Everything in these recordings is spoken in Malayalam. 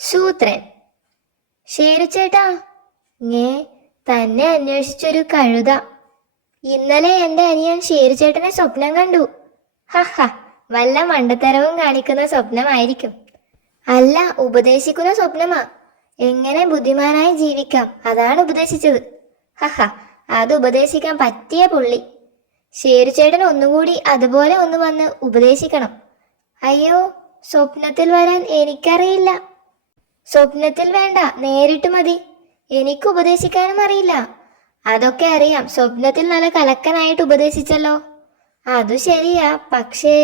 ശൂദ്രൻ. ഷേരുചേട്ടാ, ഞേ തന്നെ അന്വേഷിച്ചൊരു കഴുത. ഇന്നലെ എന്റെ അനിയൻ ഷേരുചേട്ടനെ സ്വപ്നം കണ്ടു. ഹഹ, വല്ല മണ്ടത്തരവും കാണിക്കുന്ന സ്വപ്നമായിരിക്കും. അല്ല, ഉപദേശിക്കുന്ന സ്വപ്നമാ. എങ്ങനെ ബുദ്ധിമാനായി ജീവിക്കാം, അതാണ് ഉപദേശിച്ചത്. ഹഹ, അത് ഉപദേശിക്കാൻ പറ്റിയ പുള്ളി. ഷേരുചേട്ടൻ ഒന്നുകൂടി അതുപോലെ ഒന്ന് വന്ന് ഉപദേശിക്കണം. അയ്യോ, സ്വപ്നത്തിൽ വരാൻ എനിക്കറിയില്ല. സ്വപ്നത്തിൽ വേണ്ട, നേരിട്ട് മതി. എനിക്ക് ഉപദേശിക്കാനും അറിയില്ല. അതൊക്കെ അറിയാം, സ്വപ്നത്തിൽ നല്ല കലക്കനായിട്ട് ഉപദേശിച്ചല്ലോ. അതു ശരിയാ, പക്ഷേ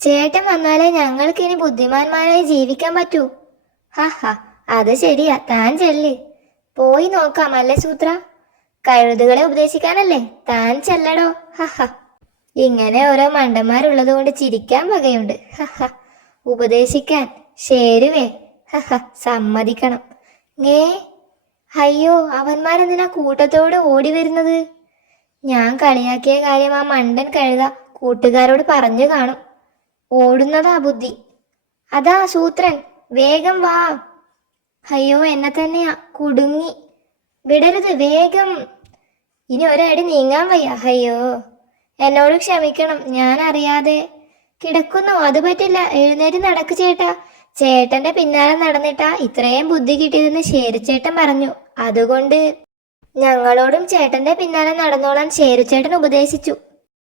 ചേട്ടൻ വന്നാലേ ഞങ്ങൾക്ക് ഇനി ബുദ്ധിമാന്മാരായി ജീവിക്കാൻ പറ്റൂ. ഹഹ, അത് ശരിയാ, താൻ ചെല്ല്. പോയി നോക്കാം അല്ലേ സൂത്ര? കഴുതുകളെ ഉപദേശിക്കാനല്ലേ, താൻ ചെല്ലടോ. ഹഹ, ഇങ്ങനെ ഓരോ മണ്ടന്മാരുള്ളത് കൊണ്ട് ചിരിക്കാൻ വകയുണ്ട്. ഹഹ, ഉപദേശിക്കാൻ ഷേരുവേ. ഹഹ, സമ്മതിക്കണം. ngേ അയ്യോ, അവന്മാരെന്തിനാ കൂട്ടത്തോട് ഓടി വരുന്നത്? ഞാൻ കളിയാക്കിയ കാര്യം ആ മണ്ടൻ കഴുത കൂട്ടുകാരോട് പറഞ്ഞു കാണും. ഓടുന്നതാ ബുദ്ധി. അതാ സൂത്രൻ, വേഗം വാ. അയ്യോ, എന്നെ തന്നെയാ, കുടുങ്ങി. വിടരുത്, വേഗം. ഇനി ഒരടി നീങ്ങാൻ വയ്യ. അയ്യോ, എന്നോട് ക്ഷമിക്കണം, ഞാൻ അറിയാതെ കിടക്കുന്നു. അത് പറ്റില്ല, എഴുന്നേറ്റ് നടക്ക് ചേട്ടാ. ചേട്ടന്റെ പിന്നാലെ നടന്നിട്ടാ ഇത്രയും ബുദ്ധി കിട്ടിയതെന്ന് ഷേരുചേട്ടൻ പറഞ്ഞു. അതുകൊണ്ട് ഞങ്ങളോടും ചേട്ടന്റെ പിന്നാലെ നടന്നോളാൻ ഷേരുചേട്ടൻ ഉപദേശിച്ചു.